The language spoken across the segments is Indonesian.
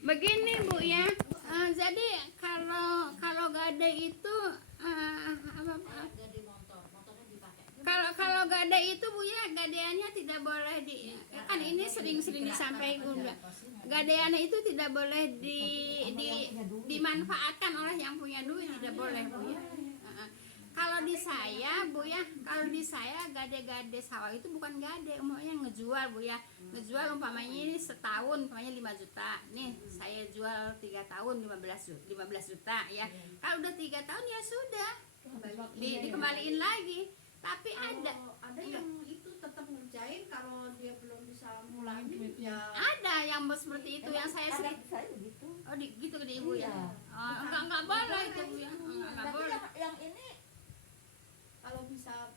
Begini Bu ya, jadi kalau gade itu kalau gade itu Bu ya, gadeannya tidak boleh kan ini sering-sering disampaikan udah. Gadeannya itu tidak boleh dimanfaatkan oleh yang punya duit, tidak boleh Bu ya. Kalau di saya Bu ya, kalau di saya gade-gade sawah itu bukan gade, umpamanya ngejual Bu ya. Ngejual umpamanya ini setahun umpamanya 5 juta. Nih, saya jual 3 tahun 15 juta ya. Kalau udah 3 tahun ya sudah. Dikembaliin lagi. Tapi ada yang itu tetap ngerjain kalau dia belum bisa mulai ya. Ada yang seperti itu yang saya sering. Begitu. Oh, gitu di Ibu ya. Enggak boleh itu Bu ya. Enggak boleh. Yang ini Kalau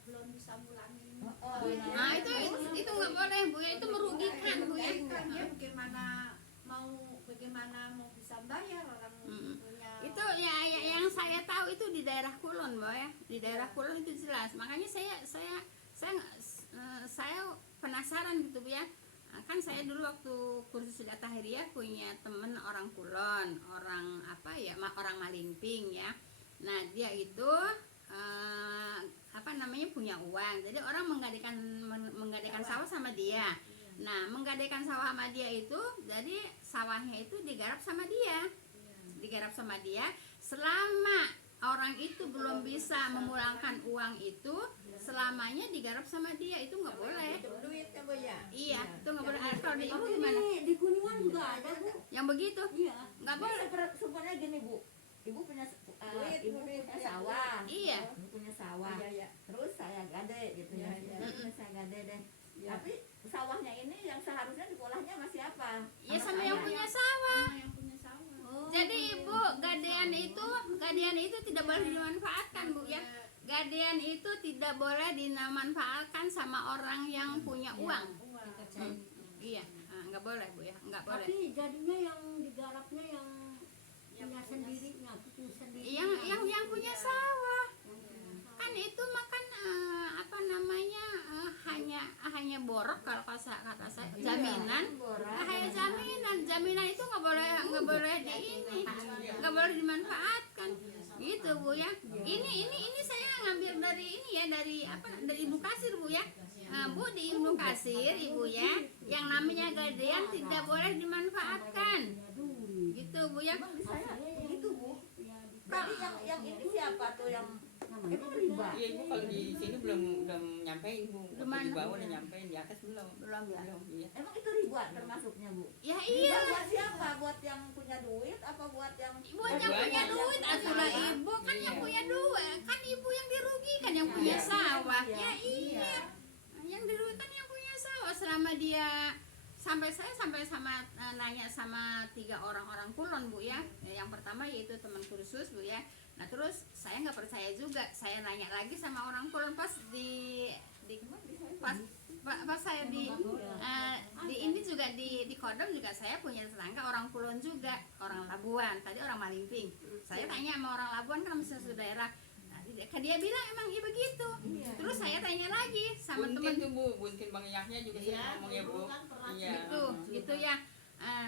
belum bisa mulangin. Nah, itu nggak boleh Bu ya, itu merugikan Bu ya. Dia bagaimana mau bisa bayar orang punya. Itu ya yang saya tahu itu di daerah Kulon Bu ya. Di daerah Kulon itu jelas. Makanya saya penasaran gitu Bu ya. Kan saya dulu waktu kursus Data Tahiriyah punya temen orang Kulon, orang orang Malimping ya. Nah, dia itu punya uang, jadi orang menggadaikan sawah sama dia. Nah, menggadaikan sawah sama dia itu, jadi sawahnya itu digarap sama dia selama orang itu belum bisa memulangkan uang itu, selamanya digarap sama dia, itu nggak boleh. duit ya Bu ya. Iya, itu nggak boleh. Kalau di Ibu gimana? Di Kuningan juga ada Bu. Yang begitu? Iya. Nggak boleh. Sebenarnya gini Bu, ibu punya sawah. Iya. Ibu punya sawah. Terus saya gade gitu ya. Saya gade deh. Tapi sawahnya ini yang seharusnya diolahnya sama siapa? Ya sama yang punya sawah. Yang punya sawah. Jadi Ibu, gadean itu tidak boleh dimanfaatkan Bu ya. Gadean itu tidak boleh dimanfaatkan sama orang yang punya uang. Iya, nggak boleh Bu ya, nggak boleh. Tapi jadinya yang digarapnya yang punya sendirinya, punya sendiri. Yang punya sawah. Kan itu makan hanya borok kalau kata saya, jaminan. Hanya jaminan itu nggak boleh nggak boleh dimanfaatkan gitu Bu ya. Ini saya ngambil dari dari Ibu Kasir Bu ya. Bu, di Ibnu Kasir Ibu ya, yang namanya gadean tidak boleh dimanfaatkan gitu Bu ya. Saya gitu Bu. Jadi yang ini siapa tuh yang emang riba? Iya Ibu, kalau di sini belum nyampein Bu. Di bawah udah nyampein, di atas belum ya. Iya. Emang itu riba termasuknya Bu? Ya Riba iya. buat siapa? Buat yang punya duit apa buat yang Punya duit atulah Ibu kan yang punya duit, kan Ibu yang dirugikan yang punya sawah. Ya iya. Yang dirugikan yang punya sawah selama dia sampai nanya sama 3 orang Kulon Bu ya. Yang pertama yaitu teman kursus Bu ya. Nah, terus saya nggak percaya juga. Saya nanya lagi sama orang Kulon pas saya di ini juga di Kodam juga saya punya tetangga orang Kulon juga, orang Labuan, tadi orang Malimping. Saya tanya sama orang Labuan kan masih satu daerah. Dia bilang emang iya begitu. Terus saya tanya lagi sama teman tuh Bu, Buntin Bang Yahya juga sering ngomong ya Bu. Iya. Gitu ya.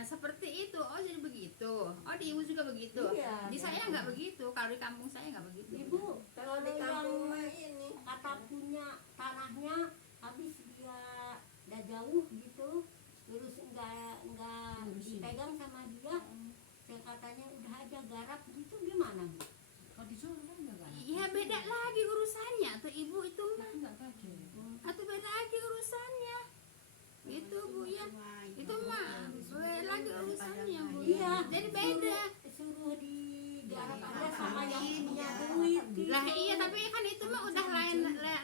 Seperti itu. Oh, jadi begitu. Oh, di Ibu juga begitu. Iya, Di saya nggak begitu. Kalau di kampung saya nggak begitu. Ibu, kalau di kampung mah yang ini kata punya tanahnya habis dia udah jauh gitu, terus enggak dipegang sama dia, saya katanya udah aja garap gitu, gimana Bu? Iya, beda lagi urusannya tuh Ibu itu mah. Atau beda lagi urusannya. Gitu Bu ya. Itu mah beda lagi urusannya Bu. Iya, Jadi beda. Suruh digarap aja sama yang punya duit gitu. Lah iya, tapi kan itu mah udah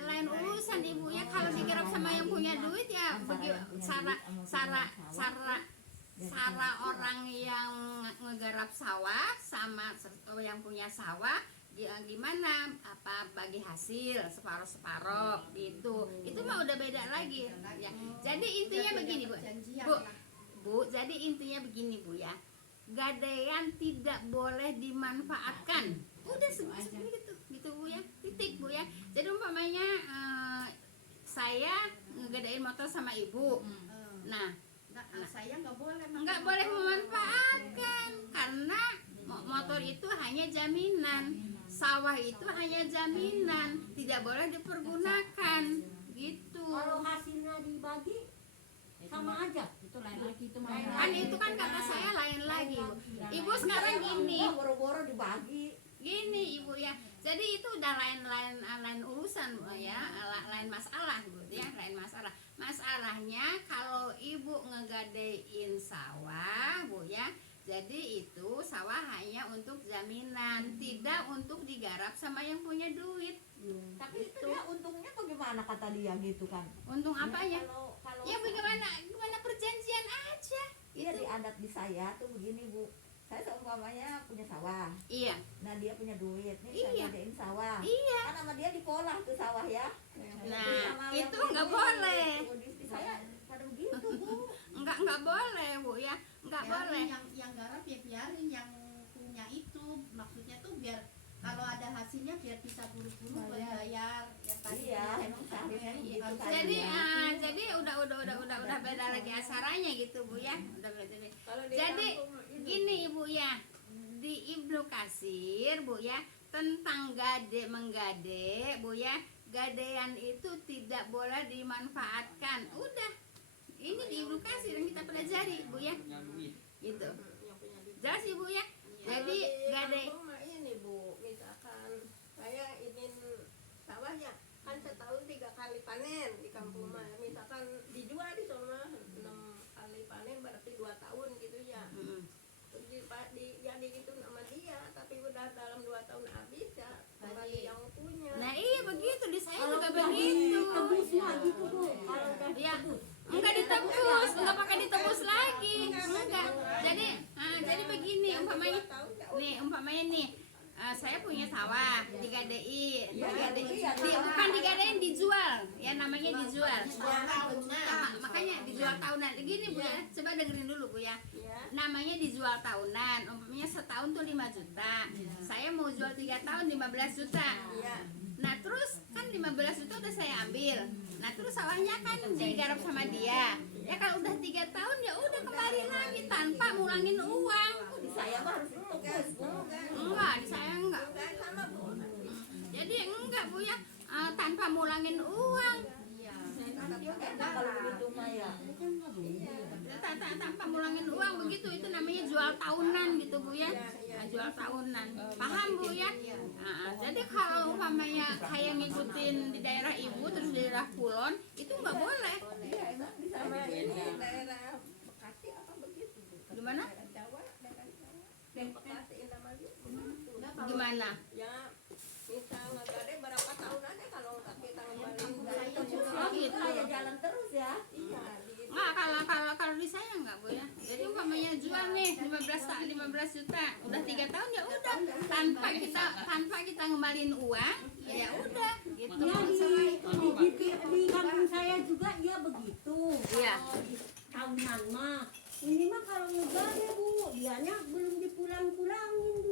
lain urusan Ibu ya. Kalau digarap sama yang punya duit ya cara orang yang ngegarap sawah sama yang punya sawah gimana bagi hasil separuh gitu. Itu mah udah beda lagi ya. Jadi intinya begini Bu, jadi intinya begini Bu ya. Gadean tidak boleh dimanfaatkan. Udah segitu gitu Bu ya. Titik Bu ya. Jadi umpamanya saya ngegadein motor sama Ibu. Nah, saya nggak boleh memanfaatkan. motor itu hanya jaminan, sawah itu hanya jaminan, tidak boleh dipergunakan gitu. Kalau hasilnya dibagi sama aja. Itu lain lagi itu mah. Kan itu kan kata saya lain lagi, Bu. Ibu sekarang gini, boro-boro dibagi. gini Ibu ya. Jadi itu udah lain urusan Bu ya, lain masalah Bu ya, lain masalah. Masalahnya kalau Ibu ngegadein sawah Bu ya, jadi itu sawah hanya untuk jaminan, tidak untuk digarap sama yang punya duit. Tapi itu dia untungnya bagaimana kata dia gitu kan? Untung apanya? Kalau Ya gimana perjanjian aja. dia Itu. di adat di saya tuh begini Bu, saya seumpamanya punya sawah, Iya, nah dia punya duit, nih Iya. saya gadein sawah, iya. kan sama dia dipolah tuh sawah ya. Nah, Sama yang itu punya nggak duit, boleh. kondisi saya pada begitu Bu. Nggak boleh Bu ya, nggak boleh. Yang garap ya biarin yang punya itu, maksudnya tuh biar kalau ada hasilnya biar bisa buru-buru buat bayar ya tadi. Iya, emang seharusnya gitu kan. Jadi udah beda lagi acaranya gitu Bu ya. Udah beda. Jadi gini Ibu ya, di Ibnu Katsir Bu ya, tentang gade menggade Bu ya, gadean itu tidak boleh dimanfaatkan. Udah, ini di Ibnu Katsir yang kita pelajari Bu ya, Punya duit. gitu. Jelas Ibu ya. Jadi gade Ini Bu, misalkan saya ingin sawah ya kan setahun 3 kali panen di kampung mah, misalkan dijual di sana 6 kali panen berarti 2 tahun gitu ya. Terus jadi gitu sama dia, tapi udah dalam 2 tahun habis ya kembali yang punya. Nah iya begitu, di saya Kalau juga udah begitu. ditebus mah gitu Bu. Kalau udah Ya, ditebus. enggak ditebus, enggak pakai ditebus lagi, enggak. Jadi begini umpamanya, nih, saya punya sawah, digadein, bukan digadein, dijual, ya namanya dijual. Makanya dijual tahunan. Gini Bu ya, coba dengerin dulu Bu ya. Namanya dijual tahunan, umpamanya setahun tuh 5 juta. Saya mau jual 3 tahun 15 juta. Nah terus kan 15 juta udah saya ambil. Nah terus sawahnya kan digarap sama dia. Ya kalau udah 3 tahun ya udah kembali lagi tanpa ngulangin uang. Di saya mah harus ditebus Bu. Enggak, di saya enggak. Jadi enggak Bu ya, tanpa ngulangin uang. Enak kalau begitu mah ya. Tanpa ngulangin uang begitu, itu namanya jual tahunan gitu Bu ya. Nah, jual tahunan. Paham Bu ya? Jadi kalau umpamanya kayak ngikutin di daerah Ibu terus di daerah Kulon itu enggak boleh. Iya, emang di sana Sama gitu. ini daerah Bekasi apa begitu Bu? Gimana? Daerah Jawa, daerah Jawa. Di Bekasi Indramayu begitu. Gimana? Ya, misal ngegade berapa tahun aja kalau nggak kita ngembalin Oh gitu. Kayak jalan terus ya. Iya, di Nggak, kalau di saya enggak Bu ya. Jadi umpamanya jual nih 15 juta, udah 3 tahun ya udah tanpa kita ngembalin uang, ya udah gitu. Ya di kampung saya juga ya begitu. Iya. Tahunan mah. Ini mah kalau ngegade Bu, dianya belum dipulang-pulangin Bu.